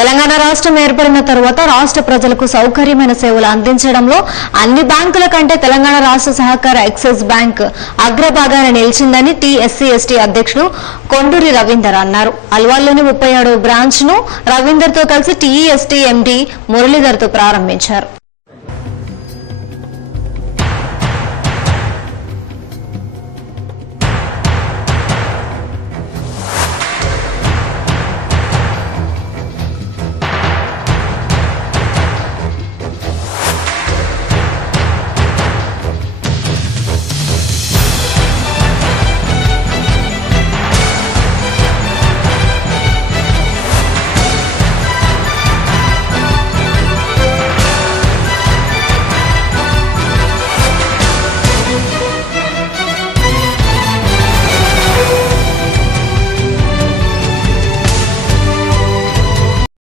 తెలంగాణ రాష్ట్రం ఏర్పడిన తరువాత రాష్ట్ర ప్రజలకు సౌకర్యమైన సేవలు అందించడంలో అన్ని బ్యాంకుల కంటే తెలంగాణ రాష్ట్ర సహకార ఎక్సైజ్ బ్యాంక్ అగ్రభాగాన నిలిచిందని టీఎస్సీ/ఎస్టీ అధ్యక్షుడు కొండూరి రవీందర్ అన్నారు. అల్వాల్లోని 37వ బ్రాంచ్ ను రవీందర్ తో కలిసి టీఎస్టీ ఎండీ మురళీధర్ తో ప్రారంభించారు.